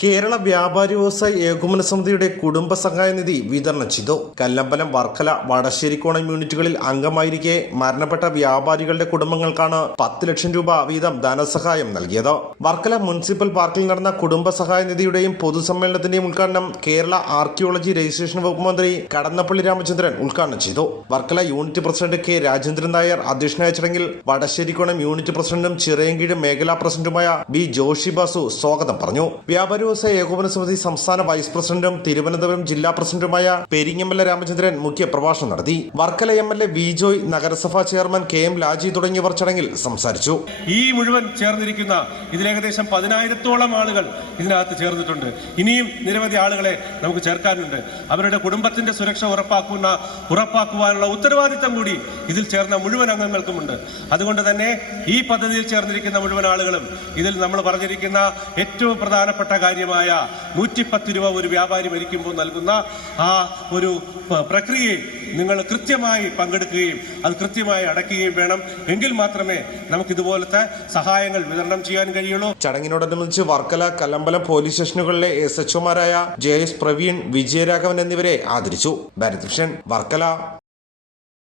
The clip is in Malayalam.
കേരള വ്യാപാരി വ്യവസായി ഏകോപന സമിതിയുടെ കുടുംബ സഹായ നിധി വിതരണം ചെയ്തു. കല്ലമ്പലം, വർക്കല, വടശ്ശേരിക്കോണം യൂണിറ്റുകളിൽ അംഗമായിരിക്കെ മരണപ്പെട്ട വ്യാപാരികളുടെ കുടുംബങ്ങൾക്കാണ് 10 ലക്ഷം രൂപ വീതം ധനസഹായം നൽകിയത്. വർക്കല മുനിസിപ്പൽ പാർക്കിൽ നടന്ന കുടുംബ സഹായ നിധിയുടെയും പൊതുസമ്മേളനത്തിന്റെയും ഉദ്ഘാടനം കേരള ആർക്കിയോളജി രജിസ്ട്രേഷൻ വകുപ്പ് മന്ത്രി കടന്നപ്പള്ളി രാമചന്ദ്രൻ ഉദ്ഘാടനം ചെയ്തു. Varkala unit president K Rajendran Nair അധ്യക്ഷനായ ചടങ്ങിൽ വടശ്ശേരിക്കോണം യൂണിറ്റ് പ്രസിഡന്റും ചിറയൻകീഴ് മേഖലാ പ്രസിഡന്റുമായ ബി ജോഷി ബാസു സ്വാഗതം പറഞ്ഞു. വ്യാപാരി വ്യവസായ ഏകോപന സമിതി സംസ്ഥാന വൈസ് പ്രസിഡന്റും തിരുവനന്തപുരം ജില്ലാ പ്രസിഡന്റുമായ പെരിങ്ങമല രാമചന്ദ്രൻ മുഖ്യ പ്രഭാഷണം നടത്തി. വർക്കല MLA വി ജോയ്, നഗരസഭാ ചെയർമാൻ KM ലാജി തുടങ്ങിയവർ ചടങ്ങിൽ സംസാരിച്ചു. ഈ മുഴുവൻ ചേർന്നിരിക്കുന്ന ഇതിലേകദേശം 10,000-ഓളം ആളുകൾ ഇതിനകത്ത് ചേർന്നിട്ടുണ്ട്. ഇനിയും നിരവധി ആളുകളെ നമുക്ക് ചേർക്കാനുണ്ട്. അവരുടെ കുടുംബത്തിന്റെ സുരക്ഷ ഉറപ്പാക്കുവാനുള്ള ഉത്തരവാദിത്തം കൂടി ഇതിൽ ചേർന്ന മുഴുവൻ അംഗങ്ങൾക്കുമുണ്ട്. അതുകൊണ്ട് തന്നെ ഈ പദ്ധതിയിൽ ചേർന്നിരിക്കുന്ന മുഴുവൻ ആളുകളും ഇതിൽ നമ്മൾ പറഞ്ഞിരിക്കുന്ന ഏറ്റവും പ്രധാനപ്പെട്ട കാര്യമായ 110 രൂപ ഒരു വ്യാപാരി മരിക്കുമ്പോൾ നൽകുന്ന ആ ഒരു പ്രക്രിയയിൽ നിങ്ങൾ കൃത്യമായി പങ്കെടുക്കുകയും അത് കൃത്യമായി അടയ്ക്കുകയും വേണം. എങ്കിൽ മാത്രമേ നമുക്ക് ഇതുപോലത്തെ സഹായങ്ങൾ വിതരണം ചെയ്യാൻ കഴിയുള്ളൂ. ചടങ്ങിനോടനുബന്ധിച്ച് വർക്കല, കല്ലമ്പലം പോലീസ് സ്റ്റേഷനുകളിലെ SHOമാരായ JS പ്രവീൺ, വിജയരാഘവൻ എന്നിവരെ ആദരിച്ചു. ഭാരത് വിഷൻ, വർക്കല.